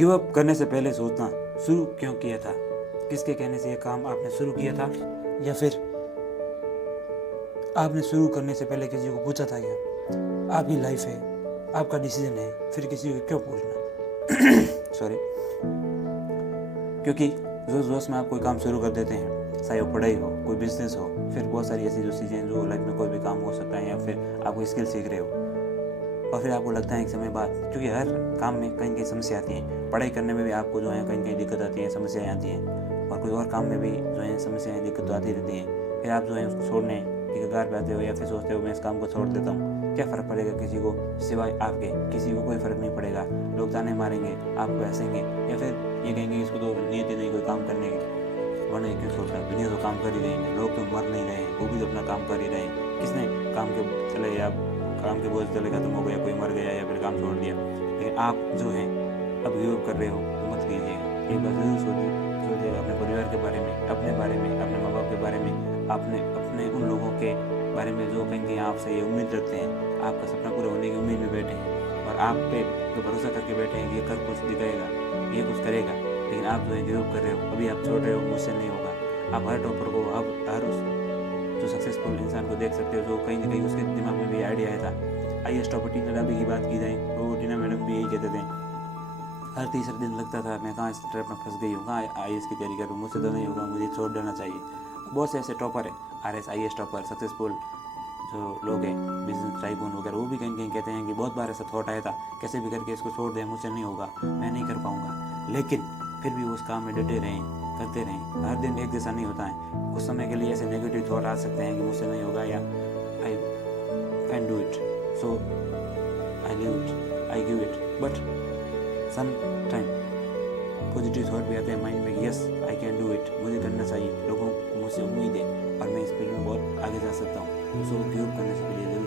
Give up करने से पहले सोचना शुरू क्यों किया था, किसके कहने से ये काम आपने शुरू किया था, या फिर आपने शुरू करने से पहले किसी को पूछा था क्या। आपकी लाइफ है, आपका डिसीजन है, फिर किसी को क्यों पूछना। सॉरी। क्योंकि जोश जोश में आप कोई काम शुरू कर देते हैं, चाहे वो पढ़ाई हो, कोई बिजनेस हो, फिर बहुत सारी ऐसी जो चीज़ें जो लाइफ में कोई भी काम हो सकता है, या फिर आप कोई स्किल सीख रहे हो और फिर आपको लगता है एक समय बाद, क्योंकि हर काम में कहीं कहीं समस्या आती है, पढ़ाई करने में भी आपको जो है कहीं कहीं दिक्कत आती है, समस्याएं आती हैं, और कोई और काम में भी जो है समस्याएं दिक्कत तो आती रहती हैं। फिर आप जो है उसको छोड़ने की कगार पे आते हो, या फिर सोचते हो मैं इस काम को छोड़ देता हूँ, क्या फ़र्क पड़ेगा किसी को, सिवाय आपके किसी को कोई फ़र्क नहीं पड़ेगा। लोग ताने मारेंगे, आपको हंसेंगे, या फिर ये कहेंगे इसको तो नीयत ही नहीं कोई काम करने की, वरना ये क्यों सोच रहा है, दुनिया तो काम कर ही रही है, लोग तो मर नहीं रहे हैं, वो भी तो अपना काम कर ही रहे हैं। किसने काम के चले, या काम के बोझ चले खत्म हो गया, कोई मर गया या फिर काम छोड़ दिया, लेकिन आप जो हैं अब गिव अप कर रहे हो, मत कीजिएगा। एक बार जरूर सोचिएगा अपने परिवार के बारे में, अपने बारे में, अपने माँ बाप के बारे में, अपने उन लोगों के बारे में जो कहीं कहीं आपसे ये उम्मीद रखते हैं, आपका सपना पूरा होने की उम्मीद में बैठे हैं, और आप पे जो भरोसा करके बैठे हैं कि ये कर कुछ दिखाएगा, ये कुछ करेगा, लेकिन आप जो है गिव अप कर रहे हो, अभी आप छोड़ रहे हो, मुझसे नहीं होगा। आप हर टॉपर को, अब हर उस जो सक्सेसफुल इंसान को देख सकते हो, जो कहीं ना कहीं उसके दिमाग में भी आइडिया आया था। IAS टॉपर टीना डाबी की बात की जाए तो टीना मैडम भी यही कहते थे, हर तीसरे दिन लगता था मैं कहाँ इस ट्रैप में फंस गई हूँ, कहाँ IAS की तैयारी करूँ, मुझसे तो नहीं होगा, मुझे छोड़ देना चाहिए। बहुत से ऐसे टॉपर है, RS IAS टॉपर, सक्सेसफुल जो लोग हैं, बिजनेस टाइकून वगैरह, वो भी कहीं कहीं कहते हैं कि बहुत बार ऐसा थॉट आया था, कैसे भी करके इसको छोड़ दें, मुझसे नहीं होगा, मैं नहीं कर पाऊँगा, लेकिन फिर भी उस काम में डटे रहें, करते रहें। हर दिन एक जैसा नहीं होता है, कुछ समय के लिए ऐसे नेगेटिव थॉट आ सकते हैं कि मुझसे नहीं होगा, या I can do it, so I leave it, I give it, but some time positive thought भी आते हैं माइंड में, yes I can do it, मुझे करना चाहिए, लोगों को मुझसे उम्मीद है और मैं इस फील्ड में बहुत आगे जा सकता हूँ। सो गिव अप करने से पहले जरूर